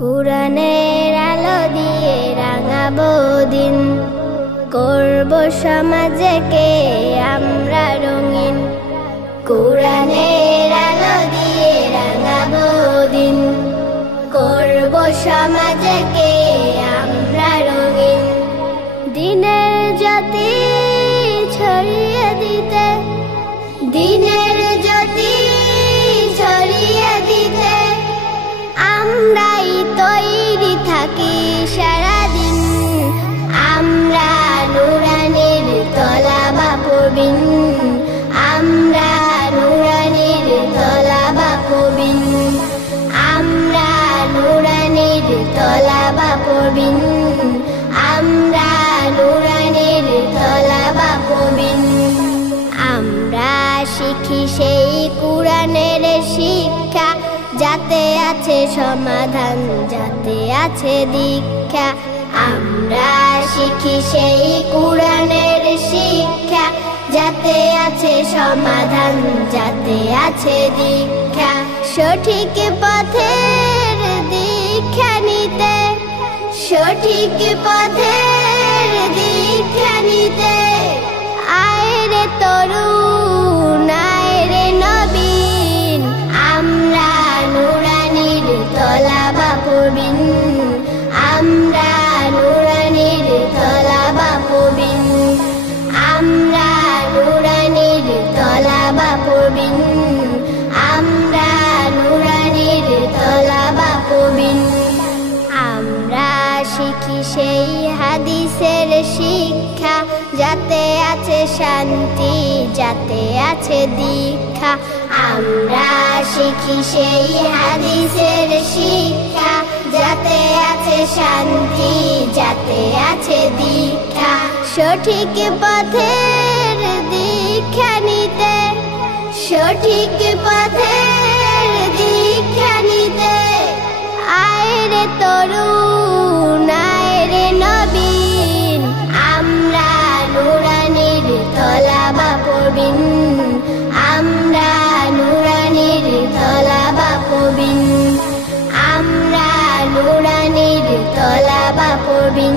কুরআনের আলো দিয়ে রাঙাবো দিন, করব সমাজকে আমরা রঙিন। কুরআনের আলো দিয়ে রাঙাবো দিন, করব সমাজকে আমরা রঙিন। দিনের জ্যোতি ছড়িয়ে দিতে, দিনের জ্যোতি ছড়িয়ে দিতে আমরাই তৈরি থাকি সারাদিন। আমরা নুরানির তলাবা পড়বিন, আমরা নুরানির তলাবা পড়বিন, আমরা নুরানির তলাবা পড়বিন, আমরা নুরানির তলাবা পড়বিন। আমরা শিখি সেই কুরআনের শিক্ষা, যাতে আছে সমাধান, যাতে আছে দীক্ষা। আমরা শিখি সেই কুরআনের শিক্ষা, যাতে আছে সমাধান, যাতে আছে দীক্ষা। সঠিক পথের দীক্ষা নিতে, সঠিক পথের দীক্ষা নিতে আয় রে তরুণ, আয় রে নবীন। আমরা নুরানির তলাবা পড়বিন, আমরা নুরানির তলাবা পড়বিন, আমরা নুরানির তলাবা পড়বিন, আমরা নুরানির তলাবা পড়বিন। আমরা শিখি সেই হাদিসের শিক্ষা, যাতে আছে শান্তি, যাতে আছে দীক্ষা। আমরা শিখি সেই হাদিসের শিক্ষা, যাতে আছে শান্তি, যাতে আছে দীক্ষা। সঠিক পথের দীক্ষা নিতে, সঠিক পথের দীক্ষা নিতে আয় রে তরুণ, আয় রে নবীন। আমরা নুরানির তলাবা পড়বিন, আমরা নুরানির তলাবা পড়বিন, আমরা নুরানির তলাবা পড়বিন,